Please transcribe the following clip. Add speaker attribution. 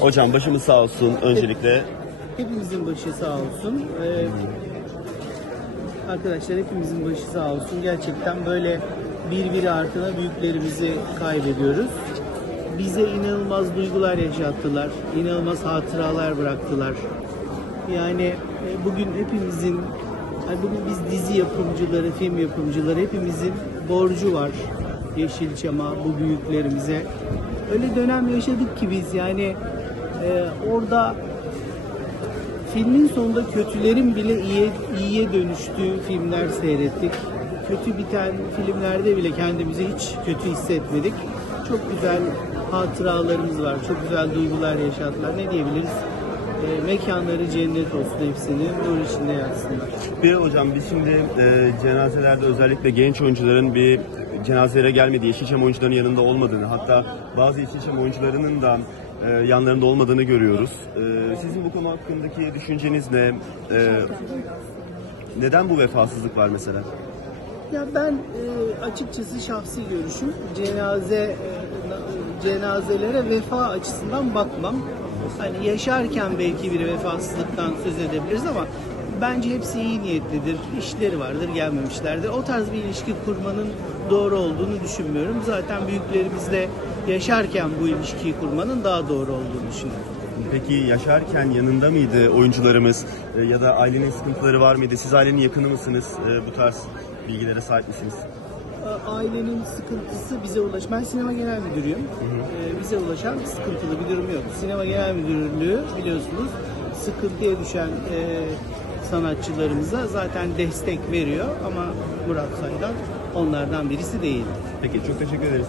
Speaker 1: Hocam başımız sağ olsun öncelikle.
Speaker 2: Hepimizin başı sağ olsun. Ee, arkadaşlar hepimizin başı sağ olsun. Gerçekten böyle birbiri ardına büyüklerimizi kaybediyoruz. Bize inanılmaz duygular yaşattılar. inanılmaz hatıralar bıraktılar. Yani e, bugün hepimizin yani bugün biz dizi yapımcıları, film yapımcıları hepimizin borcu var Yeşilçam'a, bu büyüklerimize. Öyle dönem yaşadık ki biz yani e, orada filmin sonunda kötülerin bile iyi, iyiye dönüştüğü filmler seyrettik. Kötü biten filmlerde bile kendimizi hiç kötü hissetmedik. Çok güzel hatıralarımız var, çok güzel duygular yaşattılar. Ne diyebiliriz? E, mekanları cennet olsun hepsini, nur içinde yatsınlar.
Speaker 1: Bir hocam biz şimdi e, cenazelerde özellikle genç oyuncuların bir cenazelere gelmediği, Yeşilçam oyuncularının yanında olmadığını, hatta bazı Yeşilçam oyuncularının da e, yanlarında olmadığını görüyoruz. E, sizin bu konu hakkındaki düşünceniz ne? E, neden bu vefasızlık var mesela?
Speaker 2: Ya ben e, açıkçası şahsi görüşüm cenaze e, na- cenazelere vefa açısından bakmam. Hani yaşarken belki bir vefasızlıktan söz edebiliriz ama bence hepsi iyi niyetlidir. İşleri vardır, gelmemişlerdir. O tarz bir ilişki kurmanın doğru olduğunu düşünmüyorum. Zaten büyüklerimizle yaşarken bu ilişkiyi kurmanın daha doğru olduğunu düşünüyorum.
Speaker 1: Peki yaşarken yanında mıydı oyuncularımız E, ya da ailenin sıkıntıları var mıydı? Siz ailenin yakını mısınız? E, bu tarz bilgilere sahip misiniz?
Speaker 2: Ailenin sıkıntısı bize ulaş. Ben sinema genel müdürüyüm. Ee, bize ulaşan sıkıntılı bir durum yok. Sinema genel müdürlüğü biliyorsunuz sıkıntıya düşen e, sanatçılarımıza zaten destek veriyor ama Murat Saydan onlardan birisi değil.
Speaker 1: Peki çok teşekkür ederiz.